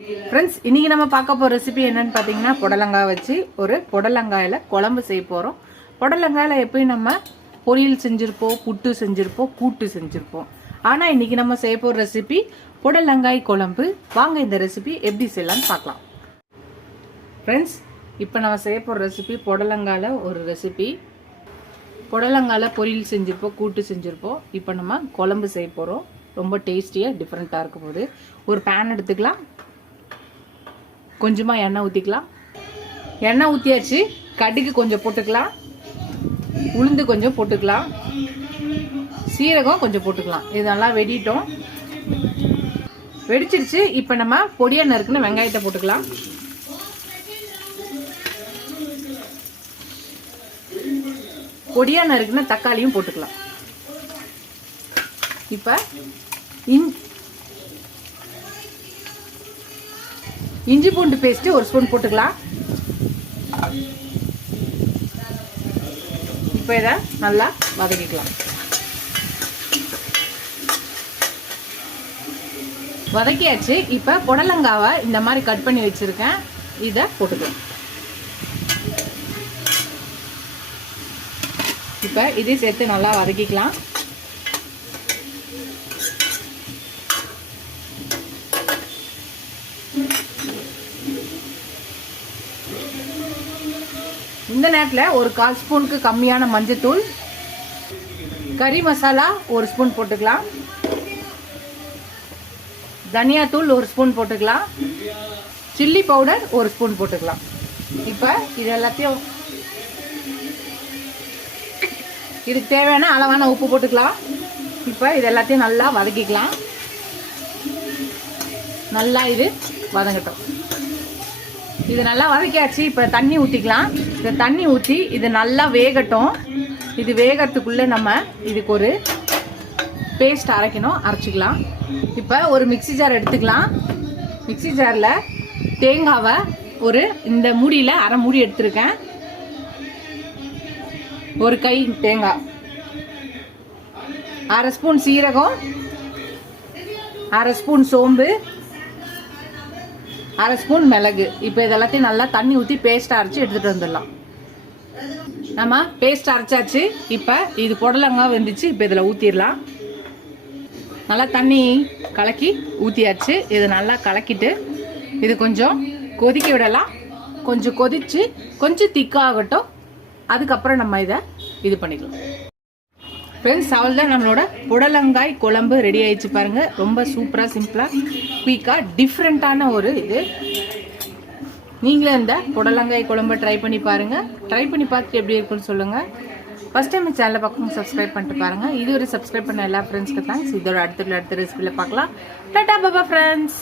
Friends இன்னைக்கு நம்ம பார்க்க போற ரெசிபி என்னன்னு பாத்தீங்கன்னா புடலங்காய் வச்சு ஒரு புடலங்காயில குழம்பு செய்ய போறோம். புடலங்காயில எப்பவும் நம்ம பொரியல் செஞ்சிருப்போம், புட்டு செஞ்சிருப்போம், கூட்டு செஞ்சிருப்போம். ஆனா இன்னைக்கு நம்ம செய்ய போற ரெசிபி புடலங்காய் குழம்பு. வாங்க இந்த ரெசிபி எப்படி செய்யலாம்னு பார்க்கலாம். फ्रेंड्स இப்போ நம்ம செய்ய போற ரெசிபி புடலங்காயில ஒரு ரெசிபி. புடலங்காயில பொரியல் செஞ்சிருப்போம், கூட்டு செஞ்சிருப்போம். இப்போ நம்ம குழம்பு செய்ய போறோம். ரொம்ப டேஸ்டியா டிஃபரெண்டா இருக்கும் போது ஒரு pan எடுத்துக்கலாம். கொஞ்சமா எண்ணெய் ஊத்திக்கலாம். எண்ணெய் ஊத்தியாச்சு. கடுகு கொஞ்சம் போட்டுக்கலாம். உளுந்து கொஞ்சம் போட்டுக்கலாம். சீரகம் கொஞ்சம் போட்டுக்கலாம். இது நல்லா வெடிட்டோம். வெடிச்சிருச்சு. இப்போ நம்ம பொடியா நறுக்குன வெங்காயத்தை போட்டுக்கலாம். பொடியா நறுக்குன தக்காளியும் போட்டுக்கலாம். இப்போ இஞ்சி பூண்டு பேஸ்ட் ஒரு ஸ்பூன் போட்டுக்கலாம். இப்போ இதை நல்லா வதக்கிக்கலாம். வதக்கியாச்சு. இப்போ புடலங்காவை இந்த மாதிரி கட் பண்ணி வச்சிருக்கேன். இதை போட்டுக்கலாம். இப்போ இதை சேர்த்து நல்லா வதக்கிக்கலாம். இந்த நேரத்தில் ஒரு 1/4 ஸ்பூனுக்கு கம்மியான மஞ்சத்தூள், கறி மசாலா ஒரு ஸ்பூன் போட்டுக்கலாம். தனியாத்தூள் ஒரு ஸ்பூன் போட்டுக்கலாம். சில்லி பவுடர் ஒரு ஸ்பூன் போட்டுக்கலாம். இப்போ இது எல்லாத்தையும் இதுக்கு தேவையான அளவான உப்பு போட்டுக்கலாம். இப்போ இது எல்லாத்தையும் நல்லா வதக்கிக்கலாம். நல்லா இது வதங்கட்டும். இது நல்லா வதக்கியாச்சு. இப்போ தண்ணி ஊற்றிக்கலாம். இந்த தண்ணி ஊற்றி இது நல்லா வேகட்டும். இது வேகத்துக்குள்ளே நம்ம இதுக்கு ஒரு பேஸ்ட் அரைக்கணும். அரைச்சிக்கலாம். இப்போ ஒரு மிக்சி ஜார் எடுத்துக்கலாம். மிக்சி ஜாரில் தேங்காவை ஒரு இந்த மூடியில் அரை மூடி எடுத்துருக்கேன். ஒரு கை தேங்காய், 1/2 ஸ்பூன் சீரகம், 1/2 ஸ்பூன் சோம்பு, 1/2 ஸ்பூன் மிளகு. இப்போ இதெல்லாத்தையும் நல்லா தண்ணி ஊற்றி பேஸ்ட் அரைச்சி எடுத்துகிட்டு வந்துடலாம். நம்ம பேஸ்ட் அரைச்சாச்சு. இப்போ இது புடலங்காய் வெந்துச்சு. இப்போ இதில் ஊற்றிடலாம். நல்லா தண்ணி கலக்கி ஊற்றியாச்சு. இது நல்லா கலக்கிட்டு இது கொஞ்சம் கொதிக்க விடலாம். கொஞ்சம் கொதிச்சு கொஞ்சம் திக்காகட்டும். அதுக்கப்புறம் நம்ம இதை இது பண்ணிக்கலாம். ஃப்ரெண்ட்ஸ் அவ்வளோதான், நம்மளோட புடலங்காய் குழம்பு ரெடி ஆயிடுச்சு பாருங்க. ரொம்ப சூப்பராக, சிம்பிளாக, குயிக்காக, டிஃப்ரெண்ட்டான ஒரு இது. நீங்களும் இந்த புடலங்காய் குழம்பு ட்ரை பண்ணி பாருங்க. ட்ரை பண்ணி பார்த்துட்டு எப்படி இருக்குன்னு சொல்லுங்க. ஃபர்ஸ்ட் டைம் சேனலை பார்க்கணும் சப்ஸ்கிரைப் பண்ணிட்டு பாருங்க. இது ஒரு சப்ஸ்கிரைப் பண்ண எல்லா ஃப்ரெண்ட்ஸ்க்கு தேங்க்ஸ். இதோட அடுத்த ரெசிபியில் பார்க்கலாம். டாடா பாபா ஃப்ரெண்ட்ஸ்.